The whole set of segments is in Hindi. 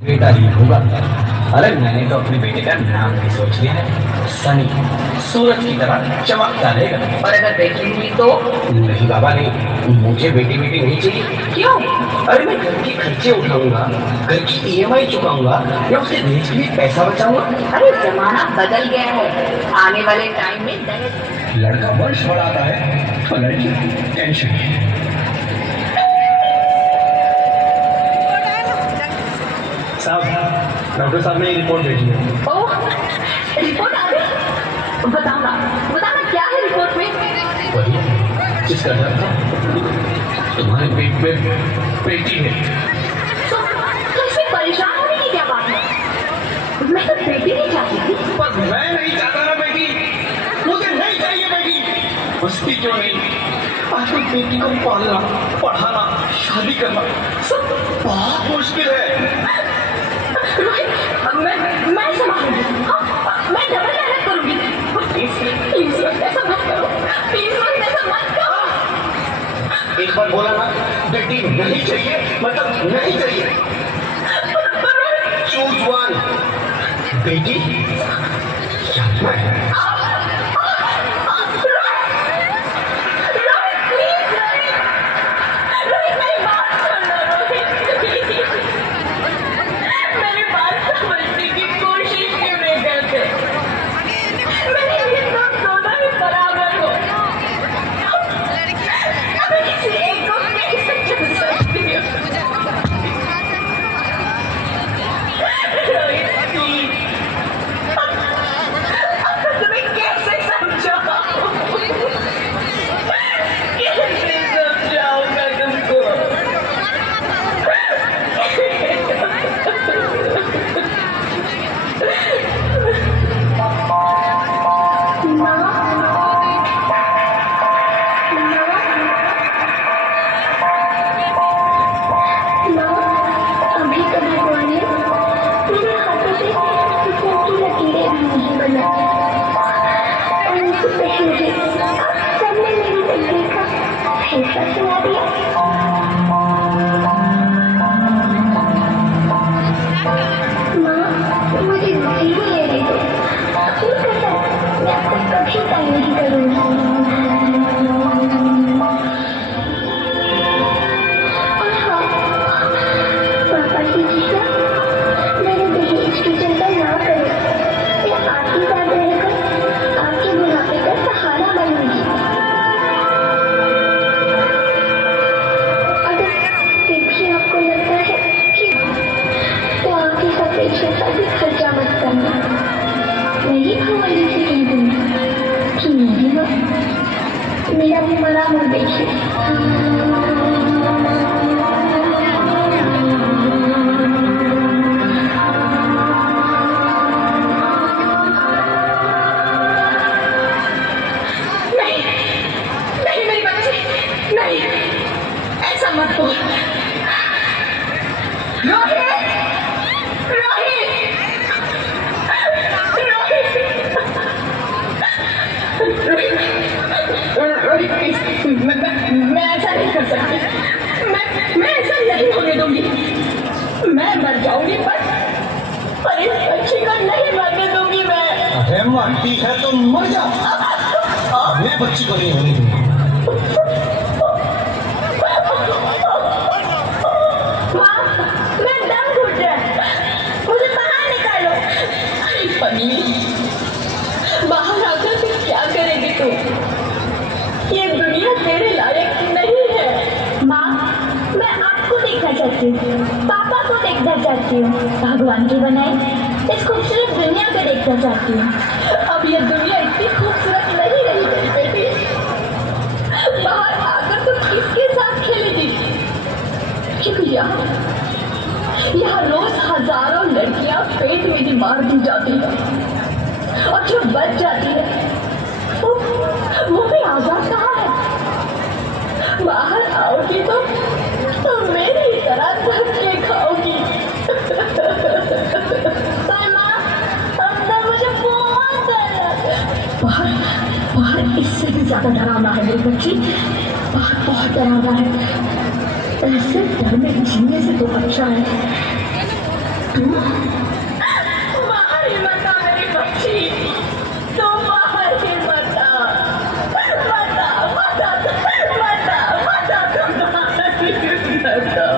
बेटा ही होगा। अरे मैंने तो अपने बेटे का नाम भी सोच लिया है, सनी। सूरज की तरह चमकता रहेगा। और अगर बेटी हुई तो? नहीं बाबा नहीं, मुझे बेटी बेटी नहीं चाहिए। क्यों? अरे मैं घर के खर्चे उठाऊंगा, घर की ईएमआई चुकाऊंगा, या उसे दहेज के लिए पैसा बचाऊंगा। अरे जमाना बदल गया है, आने वाले टाइम में दहेज। लड़का वंश बढ़ाता है तो लड़की टेंशन है। साहब, डॉक्टर साहब ने रिपोर्ट भेजी है। ओह, रिपोर्ट आ गई? बताना बताना क्या है रिपोर्ट में? वही जिसका डर था, तुम्हारे पेट में बेटी है। तो इसमें परेशान होने की क्या बात है? मैं तो बेटी नहीं चाहती थी। पर मैं नहीं चाहता ना बेटी, मुझे नहीं चाहिए बेटी। बसती क्यों नहीं, आजकल बेटी को पालना, पढ़ाना, शादी करना सब बहुत मुश्किल है। मैं संभालूंगी। हाँ, मैं डबल मेहनत करूंगी। प्लीज ऐसा मत करो, प्लीज ऐसा मत करो। एक बार बोला ना, बेटी नहीं चाहिए मतलब नहीं चाहिए। चूज वन, बेटी या मैं। मेरा भी बड़ा मुंह देखिए। नहीं मेरी बच्ची, नहीं, ऐसा मत बोल। मैं ऐसा नहीं कर सकती। मैं ऐसा नहीं होने दूंगी। मैं मर जाऊंगी पर इस बच्ची को नहीं मरने दूंगी मैं। अरे मरती है तो मर जा, मैं बच्ची को नहीं होने दूंगा। मैं दम घुट रहा है, मुझे बाहर निकालो। पगली, बाहर आकर फिर क्या करेगी तू? ये दुनिया तेरे लायक नहीं है। माँ, मैं आपको देखना चाहती हूँ, पापा को देखना चाहती हूँ, भगवान की बनाई इस खूबसूरत दुनिया को देखना चाहती हूँ। अब ये दुनिया इतनी खूबसूरत नहीं रही मेरी बेटी। बाहर आकर तुम किसके साथ खेलेगी? क्योंकि यहाँ रोज हजारों लड़कियां पेट में ही मार दी जाती है, और जो बच जाती है वो भी आजाद कहाँ है? बाहर आओगी तो मेरी तरह धक्के खाओगी। माँ, अब तो मुझे बहुत डर लग रहा है। बाहर इससे भी ज्यादा डरावना है मेरी बच्ची, बाहर बहुत डरावना है। ऐसे डर में जीने से तो अच्छा है बाहर ही मत आ मेरी बच्ची, तुम बाहर ही मत आ, मत आ, मत आ, मत आ, मत आ, तुम बाहर ही मत आ।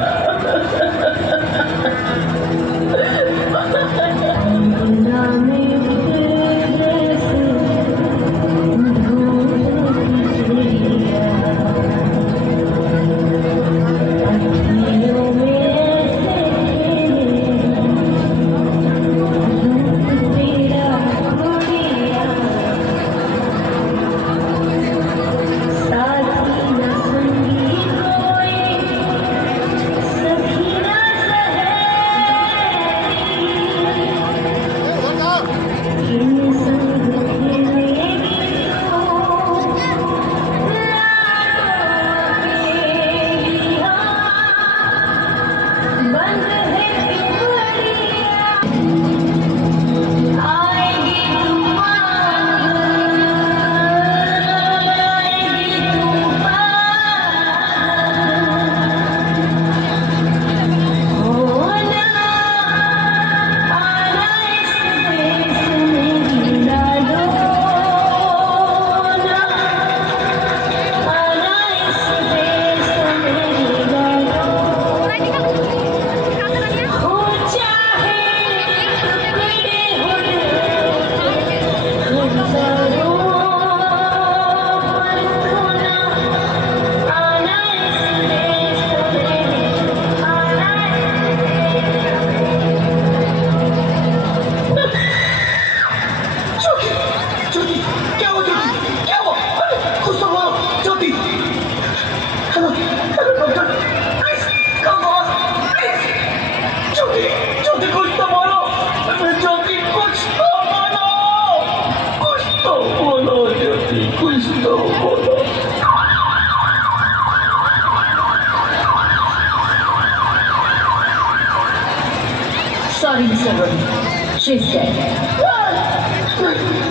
Sorry, Mr. Rohit. She's dead.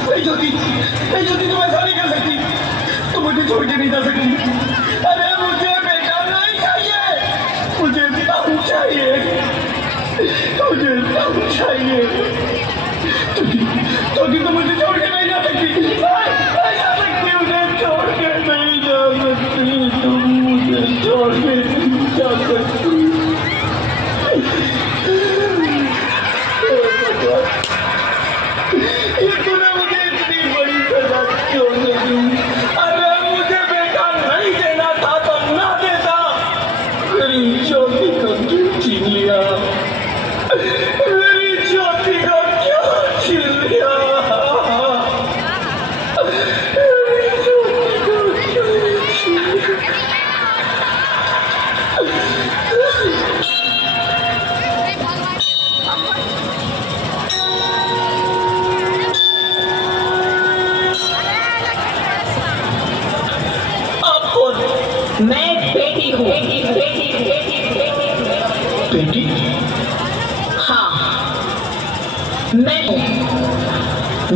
नहीं ज्योति, तुम ऐसा नहीं कर सकती, तुम मुझे छोड़ के नहीं जा सकती। अरे मुझे बेटा नहीं चाहिए, मुझे दम चाहिए, मुझे दम चाहिए। ज्योति तुम मुझे छोड़ के नहीं जा सकती, नहीं जा सकती, मुझे छोड़ के नहीं जा सकती, तुम मुझे छोड़ के नहीं जा सकती। ये तूने मुझे इतनी बड़ी सजा क्यों दे दी? अरे मुझे बेटा नहीं देना था तो ना देता, मेरी ज्योति को क्यों छीन लिया, मेरी ज्योति को क्यों छीन लिया, मेरी ज्योति को क्यों छीन लिया? मैं बेटी हूँ। बेटी? हाँ, मैं हूँ।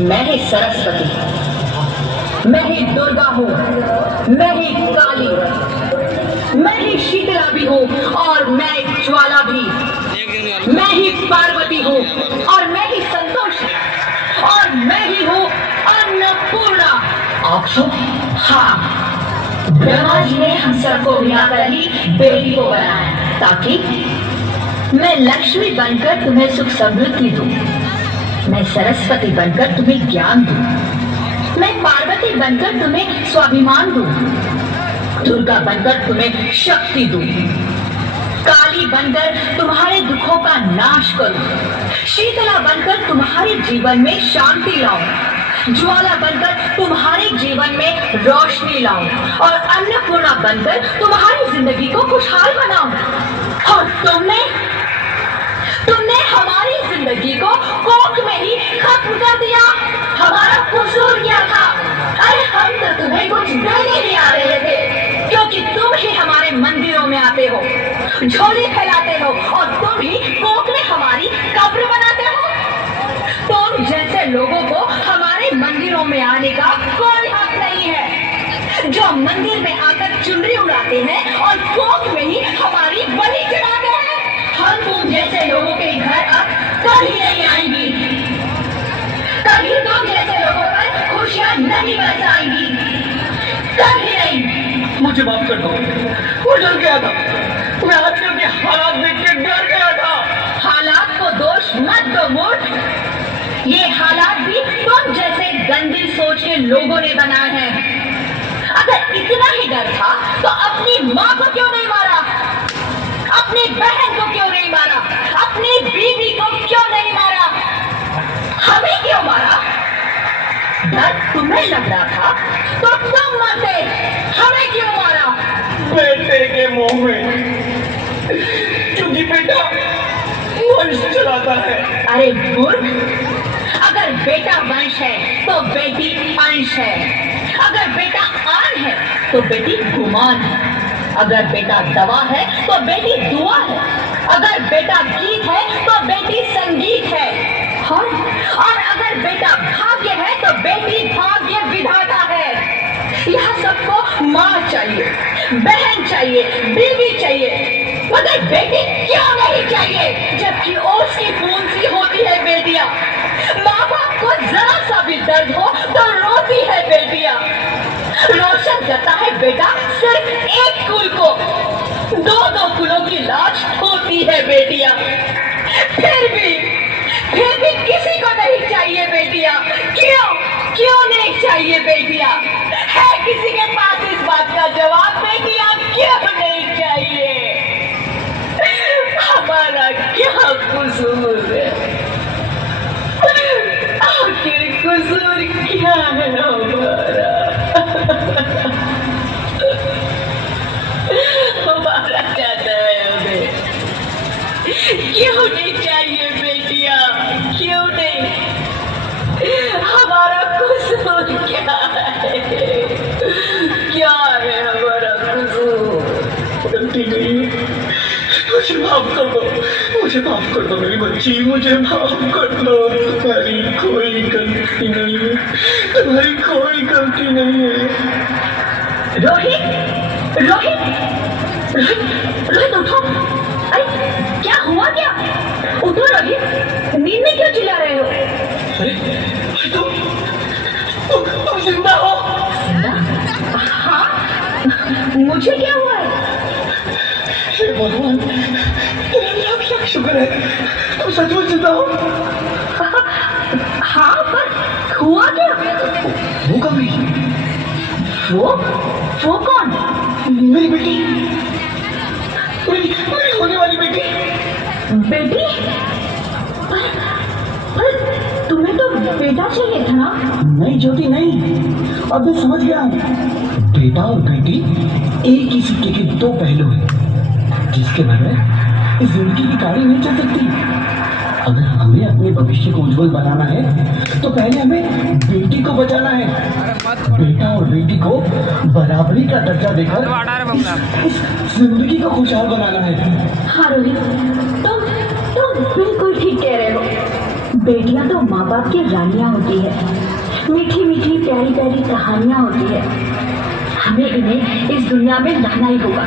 मैं ही सरस्वती, मैं ही दुर्गा हूँ, मैं ही काली, मैं ही शीतला भी हूँ और मैं ज्वाला भी, मैं ही पार्वती हूँ और मैं ही संतोष और मैं ही हूँ अन्नपूर्णा। आप सब? हाँ, ब्रह्मा जी ने हम सबको मिलाकर ही बेटी को बनाया ताकि मैं लक्ष्मी बनकर तुम्हें सुख समृद्धि दूं, मैं सरस्वती बनकर तुम्हें ज्ञान दूं, मैं पार्वती बनकर तुम्हें स्वाभिमान दूं, दुर्गा बनकर तुम्हें शक्ति दूं, काली बनकर तुम्हारे दुखों का नाश करूं, शीतला बनकर तुम्हारे जीवन में शांति लाऊं, ज्वाला बनकर तुम्हारे जीवन में रोशनी लाऊं और अन्नपूर्णा बनकर तुम्हारी जिंदगी को खुशहाल बनाऊं। और तुमने हमारी जिंदगी को कोख में ही खत्म कर दिया। हमारा कसूर क्या था? अरे हम तो तुम्हें कुछ देने नहीं आ रहे थे, क्योंकि तुम ही हमारे मंदिरों में आते हो, झोली फैलाते हो और तुम ही कोख में हमारी कब्र बनाते हो। तुम जैसे लोगों को हमारे मंदिरों में आने का कोई हक नहीं है, जो मंदिर में आकर चुनरी उड़ाते हैं और कोख में ही हमारी बलि चढ़ाते हैं। हम तुम जैसे लोगों के घर अब कभी तुम जैसे लोगों पर खुशियां नहीं बरसाएंगी, कभी नहीं। मुझे माफ कर दो, वो डर गया था, मैं आजकल के हालात देख के डर गया था। हालात को दोष मत दो मूर्ख, ये हालात भी तुम जैसे गंदी सोच के लोगों ने बनाए हैं। अगर इतना ही डर था तो अपनी माँ को क्यों नहीं मारा, अपनी बहन को क्यों नहीं मारा, अपनी बीवी को क्यों नहीं मारा, हमें क्यों मारा? डर तुम्हें लग रहा था तो तुम मरते, हमें क्यों मारा? बेटे के मुंह में, क्योंकि बेटा वंश चलाता है। अरे मूर्ख, अगर बेटा वंश है तो बेटी अंश है, अगर बेटा आन है तो बेटी गुमान है, अगर बेटा दवा है तो बेटी दुआ है, अगर बेटा गीत है तो बेटी संगीत है, और अगर बेटा भाग्य है तो बेटी भाग्य विधाता है। यह सबको माँ चाहिए, बहन चाहिए, बीवी चाहिए, मगर बेटी क्यों नहीं चाहिए? जबकि ओस की खून सी होती है बेटियां, माँ बाप को जरा सा भी दर्द हो तो रोती है बेटियां। रोशन करता है बेटा सिर्फ एक कुल को, दो कुलों की लाज होती है बेटियां। फिर भी किसी को नहीं चाहिए बेटियां। क्यों नहीं चाहिए बेटियां? है किसी के पास इस बात का जवाब? बेटियां क्यों नहीं चाहिए? हमारा क्या कसूर है? आखिर कसूर क्या है हमारा? हमारा चाहता है हमें, क्यों नहीं चाहिए बेटियां? क्यों नहीं? हमारा कसूर क्या है? क्या है हमारा कसूर? गलती नहीं है, मुझे माफ कर दो, मुझे माफ कर दो मेरी बच्ची, मुझे माफ कर दो। तुम्हारी कोई गलती नहीं है, तुम्हारी कोई गलती नहीं है। रोहित, रोहित, रोहित, रोहित उठो। अरे क्या हुआ क्या? उठो रोहित, नींद में क्यों चिल्ला रहे हो? अरे तुम जिंदा हो? हाँ, मुझे क्या हुआ है? हे भगवान, तेरा लाख शुक्र है, तुम सचमुच जिंदा हो। हाँ, पर हुआ क्या? वो कभी, वो कौन? मेरी बेटी, मेरी होने वाली बेटी। बेटी? पर तुम्हें तो बेटा चाहिए था ना? नहीं ज्योति नहीं, अब मैं समझ गया हूँ। बेटा और बेटी एक ही सिक्के के दो पहलू हैं, जिसके बगैर इस जिंदगी की गाड़ी नहीं चल सकती। अगर हमें अपने भविष्य को उज्जवल बनाना है तो पहले हमें बेटी को बचाना है। बेटा और बेटी को बराबरी का दर्जा देकर इस जिंदगी को खुशहाल बनाना है। हाँ रोहित, तुम बिल्कुल ठीक कह रहे हो। बेटियां तो माँ बाप की रानियां होती है, मीठी मीठी प्यारी प्यारी कहानियां होती है। हमें इन्हें इस दुनिया में लाना ही होगा।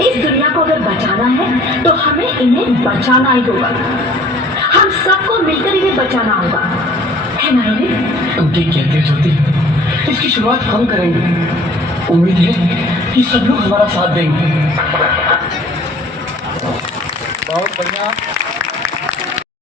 इस दुनिया को अगर बचाना है तो हमें इन्हें बचाना ही होगा। हम सबको मिलकर इन्हें बचाना होगा, है ना रोहित? तुम ठीक कहते हो ज्योति, इसकी शुरुआत हम करेंगे। उम्मीद है कि सब लोग हमारा साथ देंगे। बहुत बढ़िया।